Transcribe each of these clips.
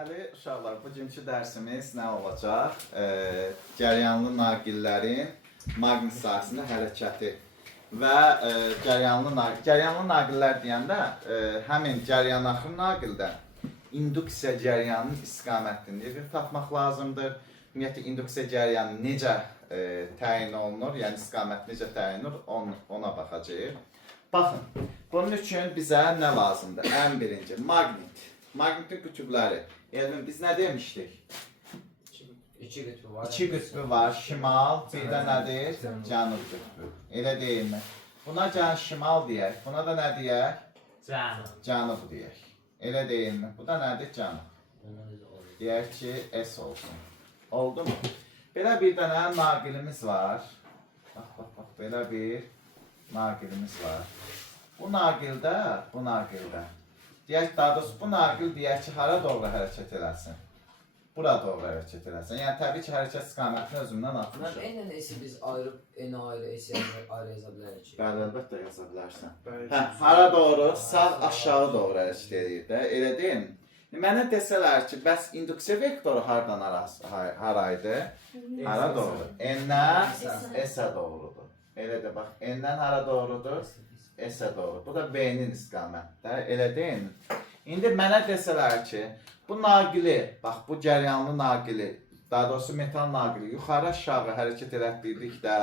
Deməli, uşaqlar, bugünkü dərsimiz nə olacaq? Cəryanlı naqillərin maqnit sahəsində hərəkəti və cəryanlı naqillər deyəndə həmin cəryan-axır naqildən induksiya cəryanının istiqamətini tapmaq lazımdır. Ümumiyyətlə, induksiya cəryanı necə təyin olunur, yəni istiqamət necə təyin olunur, ona baxacağıq. Baxın, bunun üçün bizə nə lazımdır? Ən birinci, maqnit. Maqnitin qütbləri. Elvin, biz nə demişdik? İki qütbü var. İki qütbü var. Şimal, bir də nədir? Cənub qütbü. Elə deyilmi? Buna şimal deyək. Buna da nə deyək? Cənub deyək. Elə deyilmi? Bu da nədir? Cənub. Deyək ki, S olsun. Oldu mu? Belə bir dənə naqilimiz var. Bax, belə bir naqilimiz var. Bu naqildə, deyək, daha doğrusu bu naqil deyək ki, hara doğru hərəkət eləsin? Bura doğru hərəkət eləsin. Yəni, təbii ki, hərəkət istiqamətini özümdən atmışım. Mən esi biz ayırıb, ayrı esi ayrı yaza bilərik ki. Bəli, əlbəttə yaza bilərsən. Hara doğru? Sağ aşağı doğru hərəkət edir də, elə deyil mi? Mənə desələr ki, bəs induksiya vektoru hardan haraydı? Hara doğru? N-dən S-ə doğrudur. Elə də bax, N-dən hara doğrudur? S-ə doğru. Bu da B-nin istiqamətdə, elə deyil mi? İndi mənə desələr ki, bu naqili, bax bu cəryanlı naqili, daha doğrusu metal naqili yuxarı aşağı hərəkət elətdirdikdə,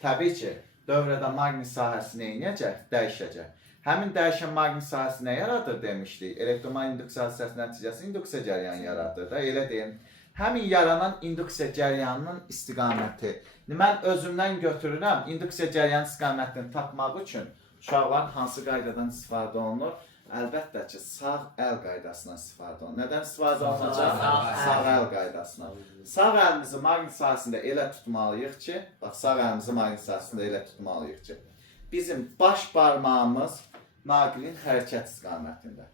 təbii ki, dövrədə maqnit sahəsi neynəyəcək? Dəyişəcək. Həmin dəyişən maqnit sahəsi nə yaradır demişdik? Elektromagnetik induksiya hadisəsi nəticəsi induksiya cəryanı yaradır da, elə deyil. Həmin yaranan induksiya cəryanının istiqaməti. Mən özümdən götürürəm, induksiya cəryanı istiqamətini tapmaq üçün uşaqların hansı qaydadan istifadə olunur? Əlbəttə ki, sağ əl qaydasından istifadə olunur. Nədən istifadə olunacaq? Sağ əl qaydasından. Sağ əlimizi maqnit sahəsində elə tutmalıyıq ki, bax, sağ əlimizi maqnit sahəsində elə tutmalıyıq ki, bizim baş barmağımız naqilin hərəkət istiqamətində.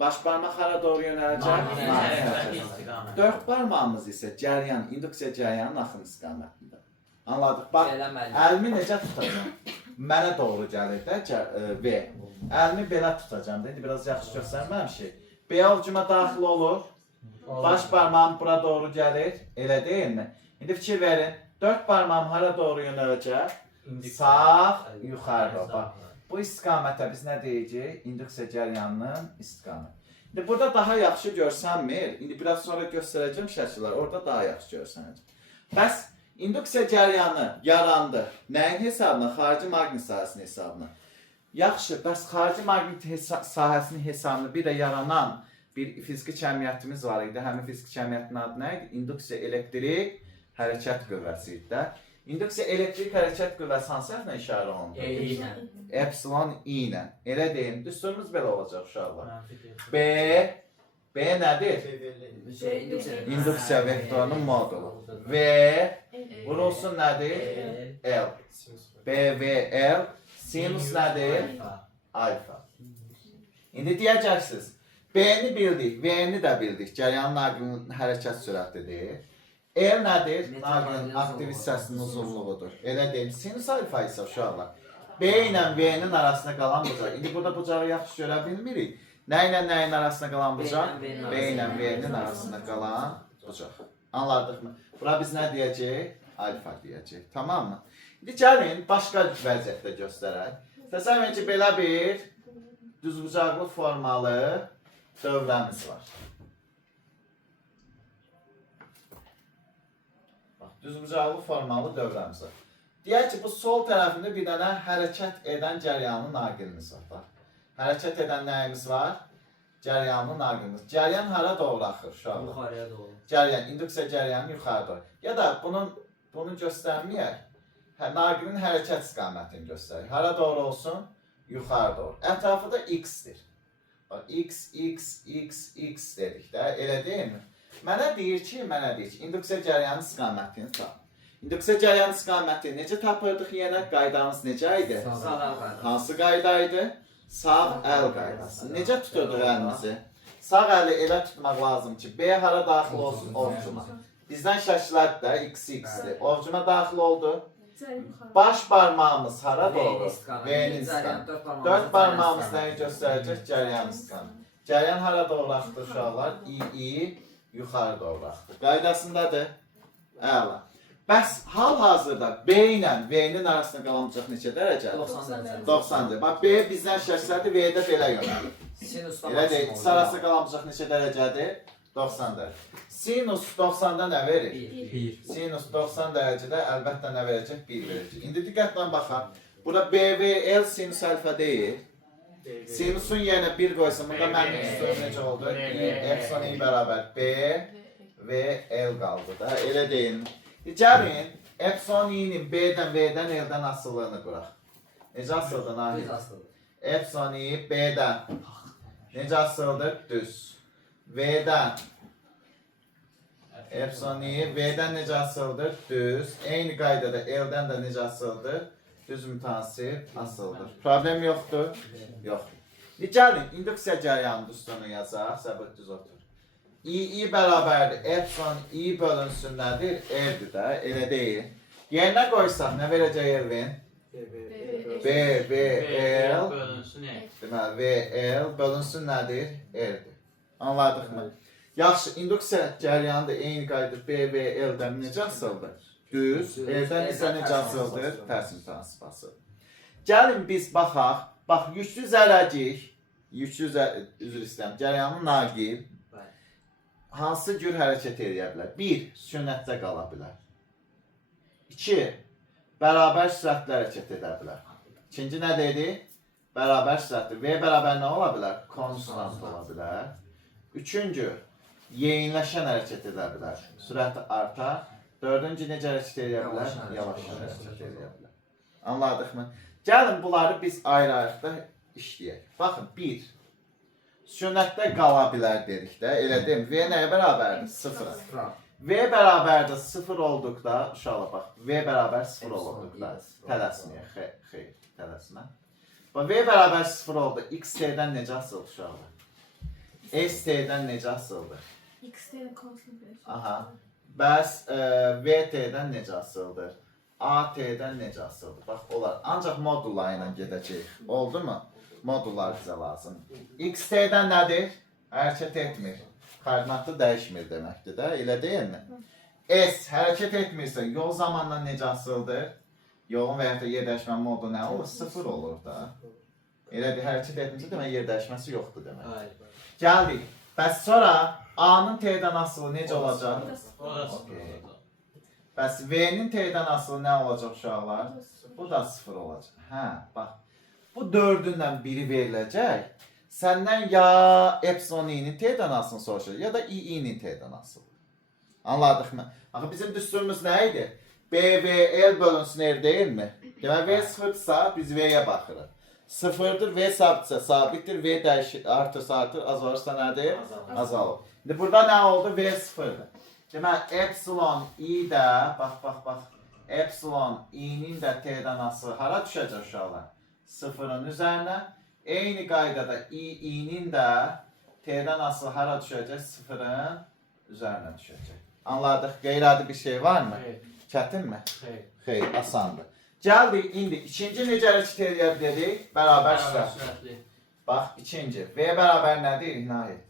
Baş barmaq hara doğru yönələcək? Dörd barmağımız isə cəryan, induksiya cəryanının axın istiqamətində. Anladıq? Bax, əlimi necə tutacam? Mənə doğru gəlir də V. Əlimi belə tutacam da, indi biraz yaxşı göstərməmişik. B ovcuma daxil olur. Baş barmağım bura doğru gəlir. Elə deyilmi? İndi fikir verin. Dörd barmağım hara doğru yönələcək? Sağ, yuxarı. Bax, bu istiqamətə biz nə deyəcəyik? Induksiya cəryanının istiqaməti. İndi burada daha yaxşı görsənmir. İndi biraz sonra göstərəcəm şəkillər. Orada daha yaxşı görsənəcəm. Bəs induksiya cəryanı yarandı. Nəyin hesabına? Xarici maqnit sahəsinin hesabına. Yaxşı, bəs xarici maqnit sahəsinin hesabını bir də yaranan bir fiziki cəmiyyətimiz var idi. Həmin fiziki cəmiyyətin adı nə idi? İnduksiya elektrik hərəkət qüvvəsi idi də. İnduksiya elektrik hərəkət qüvvəsi hansı hərflə işarə olundu? E ilə. Epsilon I ilə. Elə deyim, düsturumuz belə olacaq uşaqlar. B nədir? İnduksiya vektorunun modulu. V vurulsun nədir? L. BVL sinus nədir? Alfa. İndi deyəcəksiniz, B-ni bildik, V-ni də bildik. Cəryan naqilinin hərəkət sürətidir. L nədir? Naqilin aktiv hissəsinin uzunluğudur. Elə deyim, sinus alfa isə uşaqlar. B ilə V-nin arasında qalan bucaq. İndi burada bucağı yaxşı görə bilmirik. Nə ilə nəyin arasında qalan bucaq? B ilə V-nin arasında qalan bucaq. Anladıq mı? Bura biz nə deyəcəyik? Alfa deyəcəyik. Tamam mı? İndi gəlin, başqa vəziyyətdə göstərək. Təsəvvür ki, belə bir düzbucaqlı formalı dövrəmiz var. Bax, düzbucaqlı formalı dövrəmiz var. Deyək ki, bu sol tərəfində bir dənə hərəkət edən cəryanlı naqilimiz var. Bax, hərəkət edən nəyimiz var? Cəryanlı naqilimiz. Cəryan hara doğru axır uşaqlar? Yuxarıya doğru. Cəryan, induksiya cəryanı yuxarı doğru. Ya da bunu göstərməyək. Naqilin hərəkət istiqamətini göstərir. Hara doğru olsun? Yuxarı doğru. Ətrafı da X-dir. X dedik də, elə deyil mi? Mənə deyir ki, induksiya cəryanı istiqamətini tap. İnduksiya cəryanı istiqamətini necə tapırdıq yenə? Qaydamız necə idi? Hansı qayda idi? Sağ əl qaydası. Necə tuturduq əlimizi? Sağ əli elə tutmaq lazım ki, B hara daxil olsun? Ovcuma. Bizdən şəkillər də X-dir. Ovcuma daxil oldu. Baş barmağımız hara doğru? V-nin istiqaməti. Dörd barmağımız nəyi göstərəcək? Cəryan istiqaməti. Cəryan hara doğru axdı uşaqlar? İ yuxarı doğru axdı. Qaydasındadır. Əla. Bəs hal-hazırda B ilə V-nin arasında qalanacaq neçə dərəcədir? 90 dərəcə. 90 dərəcə. Bax, B bizdən şəxslədir, V-də belə yönəlir. Sinusda Elə deyil, maksimum ikisi arasında qalanacaq neçə dərəcədir? 90 dərəcə. Sinus 90-da nə verir? 1. Sinus 90 dərəcədə əlbəttə nə verəcək? 1 verəcək. İndi diqqətlə baxaq. Burada BVL sinus alfa deyil. Sinusun yerinə 1 qoysam, burada mənim üstüm necə oldu? Epsilon i bərabər B və L qaldı da. Elə deyil. Gəlin, epsilon i'nin B-dən, V-dən, L-dən asıllığını quraq. Necə asıldı, Nahid? Düz asılıdır. Epsilon i B-dən necə asıldır? Düz. V-dən epsilon i V-dən necə asıldır? Düz. Eyni qaydada L-dən də necə asıldır? Düz mütənsib asıldır. Problem yoxdur? Yox. Gəlin, induksiya cəryanının üstünü yazaq. Səbət düz otur. I bərabərdir. Epsilon i bölünsün nədir? R-dir də. Elə deyil. Yerinə qoysaq nə verəcək Elvin? B, L deməli, V, L bölünsün nədir? R-dir. Anladıq mı? Yaxşı, induksiya cəryanı da eyni qayda B, V, L-dən necə asıldır? Düz. L-dən isə necə asıldır? Tərs mütənsib asıldır. Gəlin biz baxaq. Bax, yüklü zərəcik, üzr istəyirəm, cəryanın naqil hansı cür hərəkət edə bilər? 1. Sünnətdə qala bilər. 2. Bərabər sürətlə hərəkət edə bilər. İkinci nə dedi? Bərabər sürətli. V bərabər nə ola bilər? Konstant ola bilər. Üçüncü, yeyinləşən hərəkət edə bilər. Sürəti artar. Dördüncü, necə hərəkət edə bilər? Yavaşan hərəkət edə bilər. Anladıq mı? Gəlin bunları biz ayrı-ayrıqda işləyək. Baxın, 1. Sünnətdə qala bilər dedik də. Elə deyim, V nəyə bərabərdir? 0. V bərabərdir 0 olduqda, uşaqlar bax, V bərabər 0 olduqda, tələsməyək, xeyr, tələsmə. V bərabər 0 oldu, X T'dən necə asıldı uşaqlar? S T'dən necə asıldı? X T'dən konstant. Aha, bəs V T'dən necə asıldı? A T'dən necə asıldı? Bax, onlar ancaq modullar ilə gedəcək, oldu mu? Modullar bizə lazım. X T'dən nədir? Hərəkət etmir. Koordinatı dəyişmir deməkdir də, elə deyilmi? S hərəkət etmirsə, yol zamanla necə asıldır? Yolun və ya da yer dəyişmə modu nə olur? 0 olur da. Elə bir hərəkət etmirsə demək, yer dəyişməsi yoxdur demək. Gəldik. Bəs sonra A-nın T'dən asılı necə olacaq? Bəs V-nin T'dən asılı nə olacaq uşaqlar? Bu da 0 olacaq. Hə, bax. Bu dördündən biri veriləcək. Səndən ya epsilon i'nin T'dən asılını soruşur, ya da i'nin T'dən asılı. Anladıq mı? Axı bizim düsturumuz nə idi? B, V, L bölünsün R deyilmi? Demək, V sıfırdırsa biz V'yə baxırıq. Sıfırdır, V sabitsə sabitdir, V dəyişir, artırsa artır, azalırsa nədir? Azalır. İndi burada nə oldu? V sıfırdır. Demək, epsilon i də, bax, epsilon i'nin də T'dən asılı hara düşəcək uşaqlar? Sıfırın üzərinə. Eyni qaydada i'nin də T'dən asılı hara düşəcək? Sıfırın üzərinə düşəcək. Anladıq, qeyri-adi bir şey varmı? Çətinmi? Xeyr, asandır. Gəldik, indi ikinci necə hərəkət edə dedik? Bərabər sürətli. Bax, ikinci. V bərabər nədir? Nahid?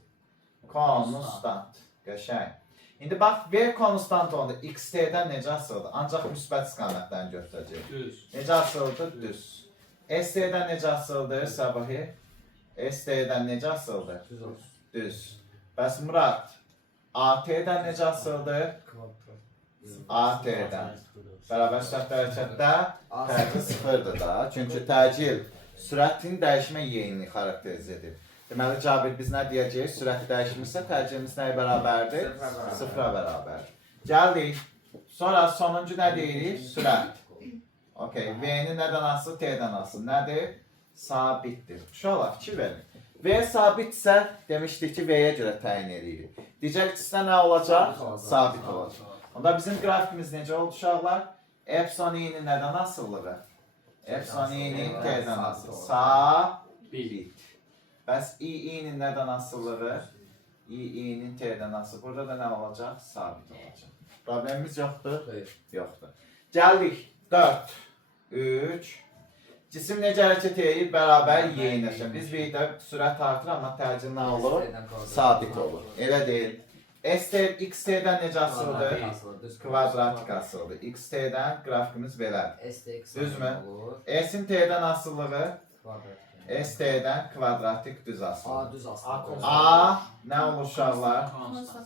Konstant. Qəşəng. İndi bax, V konstant oldu. X T'dən necə asıldı? Ancaq müsbət istiqamətdən götürəcək. Düz. Necə asıldı? Düz. S T'dən necə asıldı? Səbahi? S T'dən necə asıldı? Düz. Bəs Murad, A T'dən necə asıldı? A T'dən. Bərabər sürətli hərəkətdə təcil sıfırdır da. Çünki təcil sürətin dəyişmə yeyinini xarakteriz edir. Deməli, Cabir, biz nə deyəcəyik? Sürəti dəyişmirsə, təcilimiz nəyə bərabərdir? Sıfıra bərabər. Gəldik. Sonra sonuncu nə deyirik? Sürət. Okay. V-nin nədən asılı? T'dən asılı. Nədir? Sabitdir. Uşaqlar, fikir verin. V sabitsə, demişdik ki, V-yə görə təyin edirik. Digərçisə nə olacaq? Sabit olacaq. Onda bizim qrafikimiz necə oldu uşaqlar? Epsilon i'nin nədən asıllığı? Epsilon i'nin T'dən asılı. Sabit. Bəs i'nin nədən asıllığı? i'nin T'dən asılı. Burada da nə olacaq? Sabit olacaq. Problemimiz yoxdur? Yoxdur. Gəldik. 4, 3. Cisim necə hərəkət edir? Bərabər yeyinləşir. Biz bir də sürət artır, amma təcil nə olur? Sabit olur. Elə deyil. ST, XT-dən necə asılıdır? Kvadratik asılıdır. XT-dən qrafikimiz belədir. Düzmü? S-in T-dən asılılığı ST-dən kvadratik düz asılır. A düz asılır. A nə olur uşaqlar?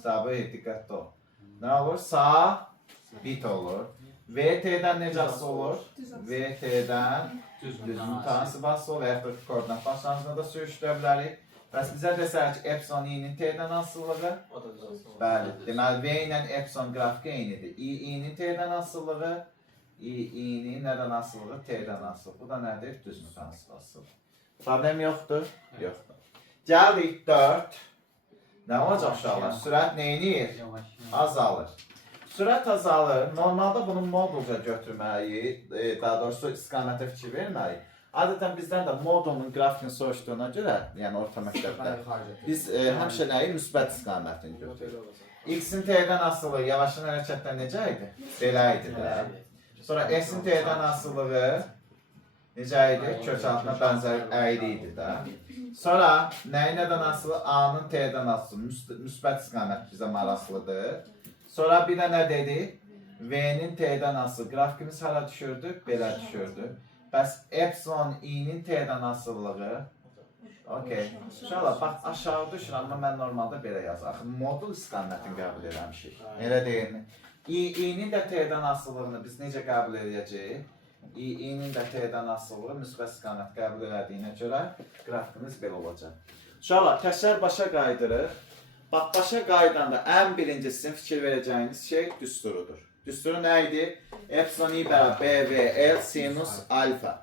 Sabır, diqqətli ol. Nə olur? Sabit olur. VT-dən necə asılı olur? VT-dən düzün tanesi basılı olur. Yaxud da koordinat başlanğıcında da sürüşdürə bilərik. Bəs bizə desək ki, epsilon i-nin T-dən asılılığı? Bəli. Deməli, V ilə epsilon qrafiki eynidir. I-nin T-dən asılılığı? I-nin nədən asılılığı? T-dən asılılığı. Bu da nədir? Düz mütənsib asılılığı. Problem yoxdur? Yoxdur. Gəldik 4. Nə olacaq uşaqlar? Sürət neyinir? Azalır. Sürət azalır. Normalda bunu modulca götürməliyik. Daha doğrusu istiqamətə fikir verməliyik. Adətən bizdən də modulun qrafikini soruşduğuna görə, yəni orta məktəbdə, biz həmişə nəyi? Müsbət istiqamətini götürürük. X-in T-dən asılığı yavaşın hərəkətdən necə idi? Belə idi də. Sonra S-in T-dən asılığı necə idi? Kök altına bənzər əyri idi də. Sonra nəyi nədən asılı? A-nın T-dən asılı. Müsbət istiqamət bizə maraqlıdır. Sonra bir də nə dedik? V-nin T-dən asılı. Qrafikimiz hara düşürdü? Belə düşürdü. Bəs epsilon i-nin T-dən asılılığı. Okey. İnşallah, bax aşağı düşür, amma mən normalda belə yazır. Axı, modul istiqamətini qəbul eləmişik. Elə deyilmi? I-nin də T-dən asılılığını biz necə qəbul edəcəyik? I-nin də T-dən asılılığı müsbət istiqamət qəbul elədiyinə görə qrafikimiz belə olacaq. İnşallah, təkrar başa qaydırıq. Bax, başa qaydanda ən birinci sizin fikir verəcəyiniz şey düsturudur. Düsturu nə idi? Epsilon i bərabər BVL sinus alfa.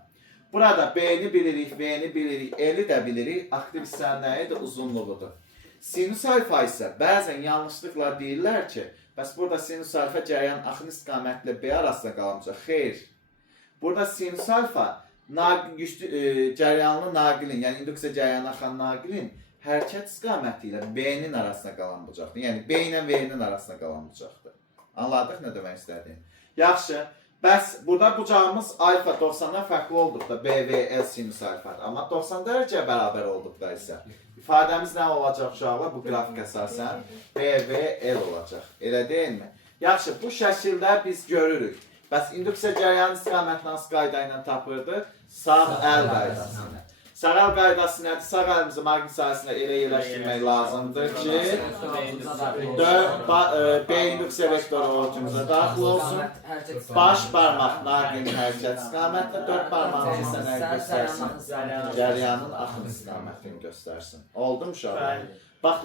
Burada B-ni bilirik, V-ni bilirik, L-i də bilirik. Aktiv hissənin nə idi? Uzunluğudur. Sinus alfa isə bəzən yanlışlıqla deyirlər ki, bəs burada sinus alfa cəryan axın istiqamətlə B arasında qalmışaq. Xeyr. Burada sinus alfa cəryanlı naqilin, yəni induksiya cəryanı axan naqilin hərəkət istiqaməti ilə B-nin arasında qalan bucaqdır. Yəni B ilə V-nin arasında qalan bucaqdır. Anladıq nə demək istədiyim? Yaxşı. Bəs burada bucağımız alfa 90-dan fərqli olduqda BVL sinus alfadır. Amma 90 dərəcəyə bərabər olduqda isə ifadəmiz nə olacaq uşaqlar? Bu qrafik əsasən BVL olacaq. Elə deyilmi? Yaxşı, bu şəkildə biz görürük. Bəs induksiya cəryanı istiqamətini hansı qayda ilə tapırdı? Sağ əl qaydası. Sağ əl qaydası nədir? Sağ əlimizi maqnit sahəsində elə yerləşdirmək lazımdır ki, B induksiya vektoru ortumuza daxil olsun. Baş barmaq naqilin hərəkət istiqamətlə, 4 barmağın isə nəyi göstərsin? Cəryanın axın istiqamətini göstərsin. Oldu mu uşaqlar? Bax,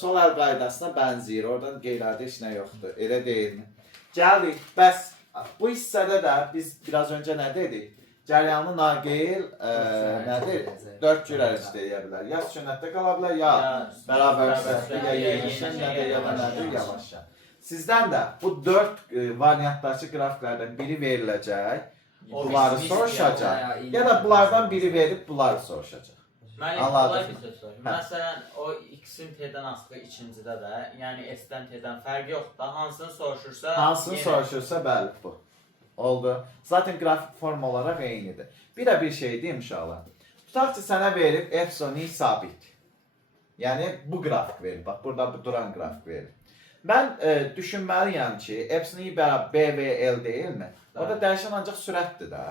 sol əl qaydasına bənzəyir. Oradan qeyrilərdə heç nə yoxdur. Elə deyilmi? Gəldik. Bəs bu hissədə də biz biraz öncə nə dedik? Cəryanlı naqil nədir? 4 cür hərəkət edə bilər. Ya sükunətdə qala bilər, ya bərabər səslə, ya yeyişən, ya da nədir? Yavaşan. Sizdən də bu 4 variantdakı qrafiklərdən biri veriləcək, bunları soruşacaq, ya da bunlardan biri verib bunları soruşacaq. Müəllim, məsələn, o X-in T-dən asılı ikincidə də, yəni S-dən T-dən fərq yoxdur da, hansını soruşursa... Hansını soruşursa, bəli, bu. Oldu. Zaten qrafik form olaraq eynidir. Bir də bir şey deyim inşallah. Tutaq ki, sənə verib epsilon i sabit. Yəni, bu qrafik verir. Bax, burada bu duran qrafik verir. Mən düşünməliyəm ki, epsilon i bərabər BVL deyilmi? Orada dəyişən ancaq sürətdir də.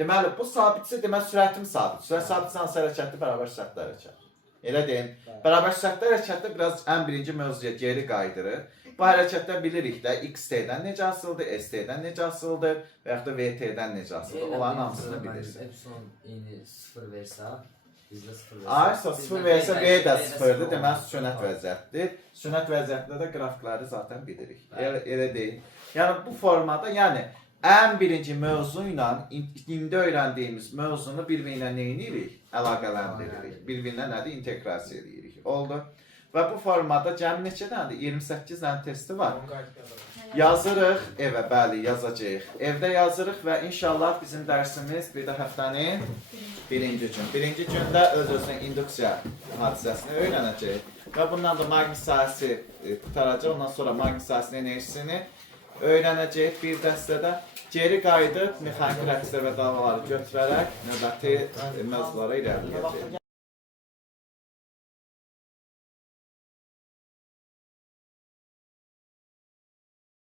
Deməli, bu sabitsə, deməli, sürətim sabit. Sürət sabitsə, hansı hərəkətdir? Bərabər sürətli hərəkət. Elə deyim. Bərabər sürətli hərəkətdə biraz ən birinci mövzuya geri qaydırır. Bu hərəkətdə bilirik də X-T-dən necə asıldır, S-T-dən necə asıldır və yaxud da V-T-dən necə asıldır. Onların hamısını bilirsin. Epsilon i-ni 0 versə, bizdə 0 versə. Aysa 0 versə V də 0-dır, deməli sükunət vəziyyətdir. Sükunət vəziyyətində də qrafikləri zaten bilirik. Elə deyil. Yəni bu formada, yəni ən birinci mövzu ilə indi öyrəndiyimiz mövzunu bir-birinə nə edirik? Əlaqələndiririk. Bir-birinə nədir? İnteqrasiya edirik. Oldu. Və bu formada cəmi neçə dənədir? 28 dənə testi var. Yazırıq evə, bəli, yazacağıq. Evdə yazırıq və inşallah bizim dərsimiz bir də həftənin birinci gün. Birinci gündə öz-özünə induksiya hadisəsini öyrənəcəyik. Və bundan da maqnit sahəsi qutaracaq. Ondan sonra maqnit sahəsinin enerjisini öyrənəcəyik bir dəstədə. Geri qayıdıb mexaniki rəqslər və davaları götürərək növbəti mövzulara irəliləyəcəyik.